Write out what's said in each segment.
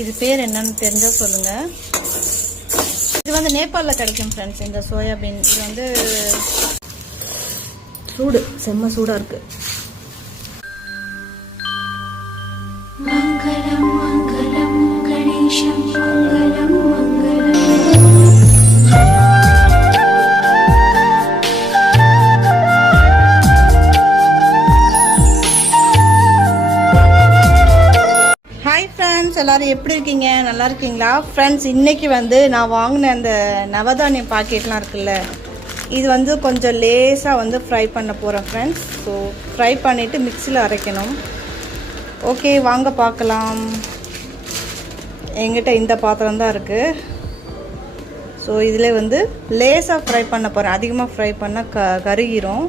இது பேர் என்னன்னு தெரிஞ்சால் சொல்லுங்கள். இது வந்து நேபாளில் கிடைக்கும் ஃப்ரெண்ட்ஸ். இந்த சோயாபீன் இது வந்து சூடு, செம்ம சூடாக இருக்குது. மங்களம் மங்களம் கணேசம் மங்களம் மங்களம். ஹாய் ஃப்ரெண்ட்ஸ், எல்லோரும் எப்படி இருக்கீங்க? நல்லா இருக்கீங்களா ஃப்ரெண்ட்ஸ்? இன்றைக்கி வந்து நான் வாங்கின அந்த நவதானியம் பாக்கெட்லாம் இருக்குல்ல, இது வந்து கொஞ்சம் லேசாக வந்து ஃப்ரை பண்ண போகிறேன் ஃப்ரெண்ட்ஸ். ஸோ ஃப்ரை பண்ணிவிட்டு மிக்சியில் அரைக்கணும். ஓகே, வாங்க பார்க்கலாம். எங்கிட்ட இந்த பாத்திரம் தான் இருக்குது. ஸோ இதில் வந்து லேசாக ஃப்ரை பண்ண போகிறேன். அதிகமாக ஃப்ரை பண்ணால் கருகிரும்.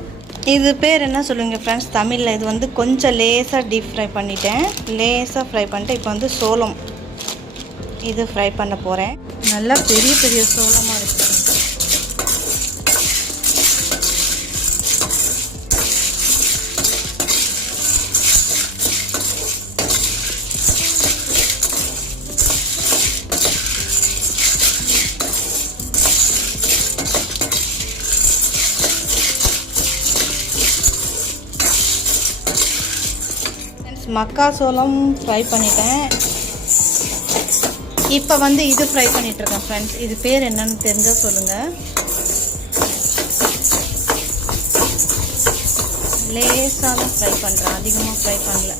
இது பேர் என்ன சொல்லுங்கள் ஃப்ரெண்ட்ஸ் தமிழில்? இது வந்து கொஞ்சம் லேசாக டீப் ஃப்ரை பண்ணிட்டேன். லேசாக ஃப்ரை பண்ணிட்டு இப்போ வந்து சோளம் இது ஃப்ரை பண்ண போகிறேன். நல்லா பெரிய பெரிய சோளமாக இருக்குது. மக்காசோளம் ஃப்ரை பண்ணிட்டேன். இப்போ வந்து இது ஃப்ரை பண்ணிகிட்ருக்கேன் ஃப்ரெண்ட்ஸ். இது பேர் என்னன்னு தெரிஞ்சால் சொல்லுங்கள். லேசாக தான் ஃப்ரை பண்ணுறேன், அதிகமாக ஃப்ரை பண்ணல.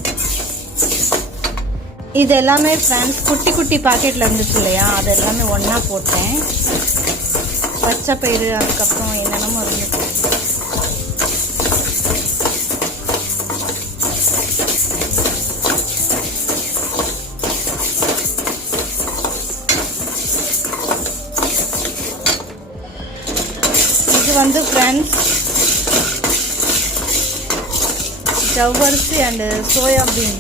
இது எல்லாமே ஃப்ரெண்ட்ஸ் குட்டி குட்டி பாக்கெட்டில் இருந்துச்சு இல்லையா, அது எல்லாமே ஒன்றா போட்டேன். பச்சை பயிறு, அதுக்கப்புறம் என்னென்னமோ இருந்துச்சு. இது வந்து ஃப்ரெண்ட்ஸ் ஜவ்வரிசி அண்டு சோயாபீன்.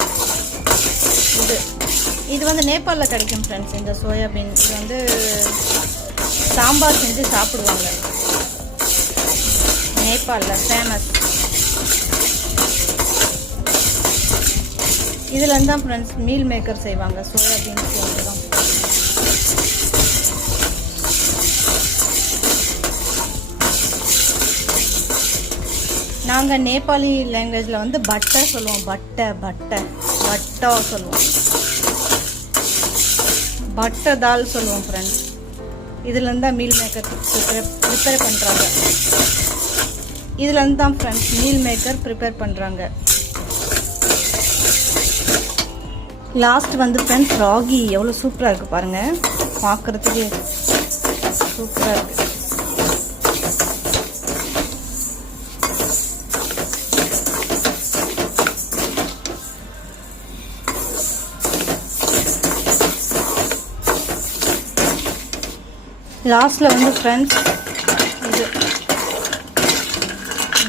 இது வந்து நேபாளில் கிடைக்கும் ஃப்ரெண்ட்ஸ். இந்த சோயாபீன் இது வந்து சாம்பார் செஞ்சு சாப்பிடுவாங்க நேபாளில், ஃபேமஸ். இதுலேருந்து தான் ஃப்ரெண்ட்ஸ் மீல் மேக்கர் செய்வாங்க. சோயாபீன் சேர்ந்து தான். நாங்கள் நேபாளி லாங்குவேஜில் வந்து பட்டை சொல்லுவோம். பட்டா சொல்லுவோம். பட்டை தால் சொல்லுவோம் ஃப்ரெண்ட்ஸ். இதுலேருந்து தான் மீல் மேக்கர் ப்ரிப்பேர் பண்ணுறாங்க. இதுலேருந்து தான் ஃப்ரெண்ட்ஸ் மீல் மேக்கர் ப்ரிப்பேர் பண்ணுறாங்க. லாஸ்ட் வந்து ஃப்ரெண்ட்ஸ் ராகி எவ்வளோ சூப்பராக இருக்குது பாருங்கள். பார்க்குறதுக்கே சூப்பராக இருக்குது. லாஸ்ட்டில் வந்து ஃப்ரெண்ட்ஸ் இது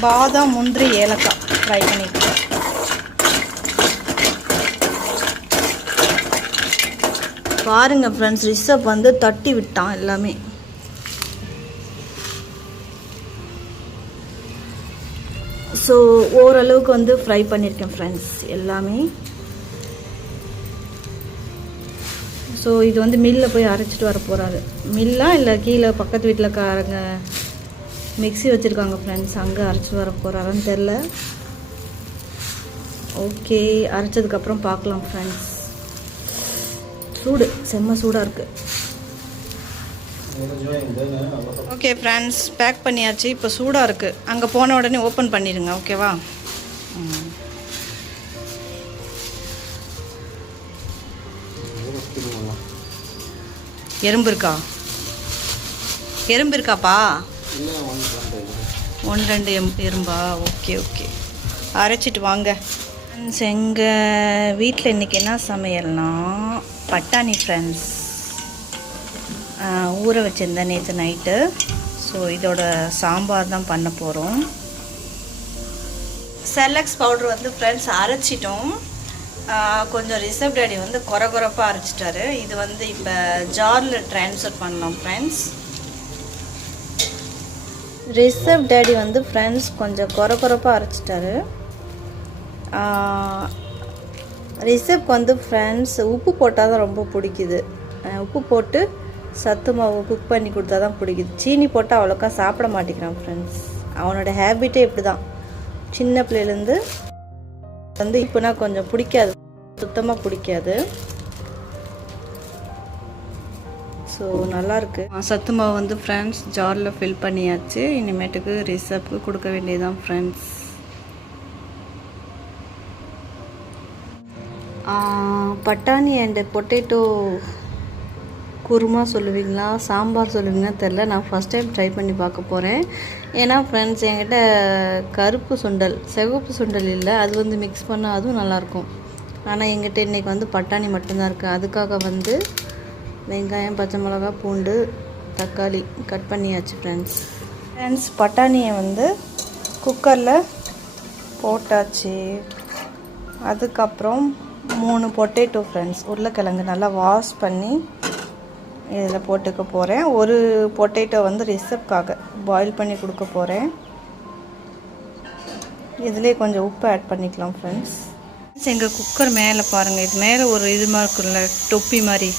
பாதாம், முந்திரி, ஏலக்காய் ஃப்ரை பண்ணிட்டு பாருங்கள் ஃப்ரெண்ட்ஸ். ரிஷப் வந்து தட்டி விட்டான் எல்லாமே. ஸோ ஓரளவுக்கு வந்து ஃப்ரை பண்ணியிருக்கேன் ஃப்ரெண்ட்ஸ் எல்லாமே. ஸோ இது வந்து மில்லில் போய் அரைச்சிட்டு வர போகிறாரு. மில்லா இல்லை கீழே பக்கத்து வீட்டில் காரங்க மிக்ஸி வச்சுருக்காங்க ஃப்ரெண்ட்ஸ், அங்கே அரைச்சிட்டு வர போகிறாரான்னு தெரில. ஓகே, அரைச்சதுக்கப்புறம் பார்க்கலாம் ஃப்ரெண்ட்ஸ். சூடு, செம்ம சூடாக இருக்குது. ஓகே ஃப்ரெண்ட்ஸ், பேக் பண்ணியாச்சு. இப்போ சூடாக இருக்குது. அங்கே போன உடனே ஓப்பன் பண்ணிடுங்க, ஓகேவா? எறும்பு இருக்காப்பா? 1-2 எறும்பா? ஓகே ஓகே, அரைச்சிட்டு வாங்க. எங்கள் வீட்டில் இன்றைக்கி என்ன சமையல்னா பட்டாணி ஃப்ரெண்ட்ஸ். ஊற வச்சுருந்தேன் நேற்று நைட்டு. ஸோ இதோட சாம்பார் தான் பண்ண போகிறோம். செல்லக்ஸ் பவுட்ரு வந்து ஃப்ரெண்ட்ஸ் அரைச்சிட்டோம். கொஞ்சம் ரிஷப் டேடி வந்து கொரப்பாக அரைச்சிட்டாரு. இது வந்து இப்போ ஜாரில் ட்ரான்ஸ்ஃபர் பண்ணலாம் ஃப்ரெண்ட்ஸ். ரிஷப் டேடி வந்து ஃப்ரெண்ட்ஸ் கொஞ்சம் கொரப்பாக அரைச்சிட்டாரு. ரிசப்க்கு வந்து ஃப்ரெண்ட்ஸ் உப்பு போட்டால் தான் ரொம்ப பிடிக்குது. உப்பு போட்டு சத்து மாவு குக் பண்ணி கொடுத்தா தான் பிடிக்குது. சீனி போட்டால் அவ்வளோக்கா சாப்பிட மாட்டேங்கிறான் ஃப்ரெண்ட்ஸ். அவனோட ஹேபிட்டே இப்படி தான். சின்ன பிள்ளையிலேருந்து வந்து இப்போனா கொஞ்சம் பிடிக்காது, சுத்தமாக பிடிக்காது. ஸோ நல்லாயிருக்கு. சத்து மாவு வந்து ஃப்ரெண்ட்ஸ் ஜாரில் ஃபில் பண்ணியாச்சு. இனிமேட்டுக்கு ரிசப்க்கு கொடுக்க வேண்டியதுதான் ஃப்ரெண்ட்ஸ். பட்டாணி அண்டு பொட்டேட்டோ குருமா சொல்லுவீங்களா, சாம்பார் சொல்லுவீங்களா தெரில. நான் ஃபஸ்ட் டைம் ட்ரை பண்ணி பார்க்க போகிறேன். ஏன்னா ஃப்ரெண்ட்ஸ் என்கிட்ட கருப்பு சுண்டல், சிவப்பு சுண்டல் இல்லை, அது வந்து மிக்ஸ் பண்ணால் அதுவும் நல்லாயிருக்கும். ஆனால் எங்கிட்ட இன்றைக்கி வந்து பட்டாணி மட்டும்தான் இருக்குது. அதுக்காக வந்து வெங்காயம், பச்சை மிளகா, பூண்டு, தக்காளி கட் பண்ணியாச்சு ஃப்ரெண்ட்ஸ். பட்டாணியை வந்து குக்கரில் போட்டாச்சு. அதுக்கப்புறம் 3 பொட்டேட்டோ ஃப்ரெண்ட்ஸ், உருளைக்கிழங்கு நல்லா வாஷ் பண்ணி இதில் போட்டுக்க போகிறேன். ஒரு பொட்டேட்டோ வந்து ரிசப்காக பாயில் பண்ணி கொடுக்க போகிறேன். இதிலே கொஞ்சம் உப்பு ஆட் பண்ணிக்கலாம் ஃப்ரெண்ட்ஸ். எங்கள் குக்கர் மேலே பாருங்கள், இது மேலே ஒரு இது மாதிரி இருக்குல்ல, தொப்பி மாதிரி,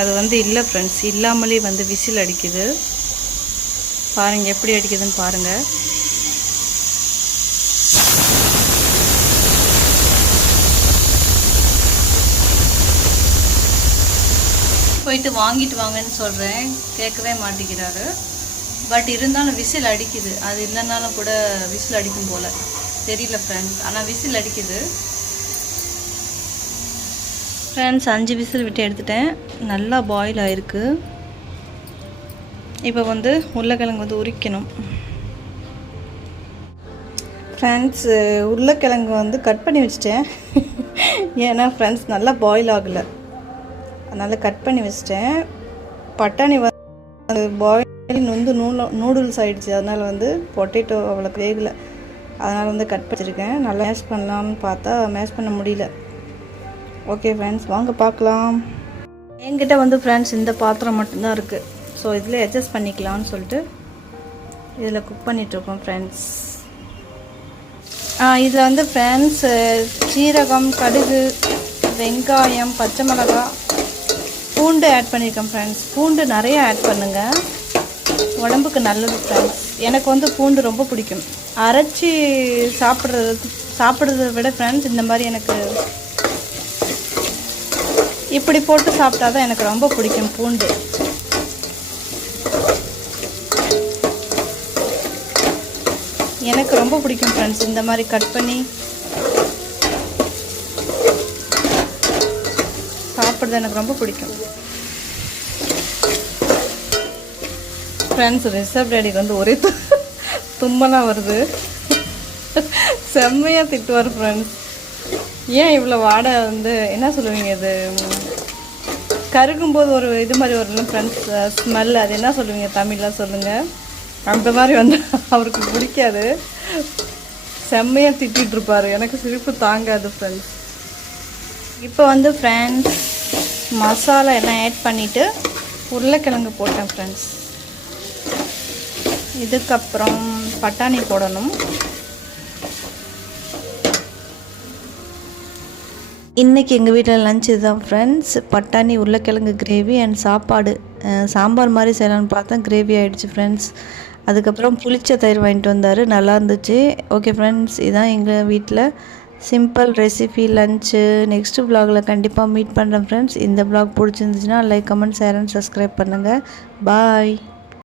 அது வந்து இல்லை ஃப்ரெண்ட்ஸ். இல்லாமலே வந்து விசில் அடிக்குது. பாருங்கள் எப்படி அடிக்குதுன்னு பாருங்கள். போயிட்டு வாங்கிட்டு வாங்கன்னு சொல்கிறேன், கேட்கவே மாட்டேங்கிறாரு. பட் இருந்தாலும் விசில் அடிக்குது. அது இல்லைனாலும் கூட விசில் அடிக்கும் போல் தெரியல ஃப்ரெண்ட்ஸ். ஆனால் விசில் அடிக்குது ஃப்ரெண்ட்ஸ். 5 விசில் விட்டு எடுத்துட்டேன். நல்லா பாயில் ஆகிருக்கு. இப்போ வந்து உருளைக்கிழங்கு வந்து உரிக்கணும் ஃப்ரெண்ட்ஸ். உருளைக்கிழங்கு வந்து கட் பண்ணி வச்சிட்டேன். ஏன்னா ஃப்ரெண்ட்ஸ் நல்லா பாயில் ஆகலை, அதனால் கட் பண்ணி வச்சிட்டேன். பட்டாணி வந்து பாயில் வந்து நூடுல்ஸ் ஆகிடுச்சு. அதனால் வந்து பொட்டேட்டோ அவ்வளோக்கு வேகலை, அதனால் வந்து கட் பண்ணியிருக்கேன். நல்லா மேஷ் பண்ணலாம்னு பார்த்தா மேஷ் பண்ண முடியல. ஓகே ஃப்ரெண்ட்ஸ், வாங்க பார்க்கலாம். என்கிட்ட வந்து ஃப்ரெண்ட்ஸ் இந்த பாத்திரம் மட்டும்தான் இருக்குது. ஸோ இதில் அட்ஜஸ்ட் பண்ணிக்கலாம்னு சொல்லிட்டு இதில் குக் பண்ணிகிட்ருக்கோம் ஃப்ரெண்ட்ஸ். இதில் வந்து ஃப்ரெண்ட்ஸ் சீரகம், கடுகு, வெங்காயம், பச்சை மிளகாய், பூண்டு ஆட் பண்ணியிருக்கேன் ஃப்ரெண்ட்ஸ். பூண்டு நிறைய ஆட் பண்ணுங்கள், உடம்புக்கு நல்லது ஃப்ரெண்ட்ஸ். எனக்கு வந்து பூண்டு ரொம்ப பிடிக்கும். அரைச்சி சாப்பிட்றத விட ஃப்ரெண்ட்ஸ் இந்த மாதிரி எனக்கு இப்படி போட்டு சாப்பிட்டா தான் எனக்கு ரொம்ப பிடிக்கும் பூண்டு. எனக்கு ரொம்ப பிடிக்கும் ஃப்ரெண்ட்ஸ் இந்த மாதிரி கட் பண்ணி சாப்பிட்றது எனக்கு ரொம்ப பிடிக்கும் ஃப்ரெண்ட்ஸ். ரிசப் டேடிக்கு வந்து ஒரே தும்மலாக வருது, செம்மையாக திட்டுவார் ஃப்ரெண்ட்ஸ். ஏன் இவ்வளோ வாடை வந்து என்ன சொல்லுவீங்க, இது கருகும்போது ஒரு இது மாதிரி வரணும் ஃப்ரெண்ட்ஸ், ஸ்மெல், அது என்ன சொல்லுவீங்க தமிழில் சொல்லுங்கள். அந்த மாதிரி வந்து அவருக்கு பிடிக்காது, செம்மையாக திட்டிகிட்ருப்பார். எனக்கு சிரிப்பு தாங்காது ஃப்ரெண்ட்ஸ். இப்போ வந்து ஃப்ரெண்ட்ஸ் மசாலா எல்லாம் ஆட் பண்ணிவிட்டு உருளைக்கிழங்கு போட்டேன் ஃப்ரெண்ட்ஸ். இதுக்கப்புறம் பட்டாணி போடணும். இன்றைக்கி எங்கள் வீட்டில் லஞ்ச் இதுதான் ஃப்ரெண்ட்ஸ். பட்டாணி, உருளைக்கிழங்கு கிரேவி அண்ட் சாப்பாடு. சாம்பார் மாதிரி செய்யலான்னு பார்த்தா கிரேவி ஆகிடுச்சு ஃப்ரெண்ட்ஸ். அதுக்கப்புறம் புளிச்ச தயிர் வாங்கிட்டு வந்தார், நல்லா இருந்துச்சு. ஓகே ஃப்ரெண்ட்ஸ், இதுதான் எங்கள் வீட்டில் சிம்பிள் ரெசிபி லஞ்சு. நெக்ஸ்ட்டு வ்ளாகில் கண்டிப்பாக மீட் பண்ணுறேன் ஃப்ரெண்ட்ஸ். இந்த வ்ளாக் பிடிச்சிருந்துச்சுன்னா like, comment, share and subscribe பண்ணுங்கள். பாய்.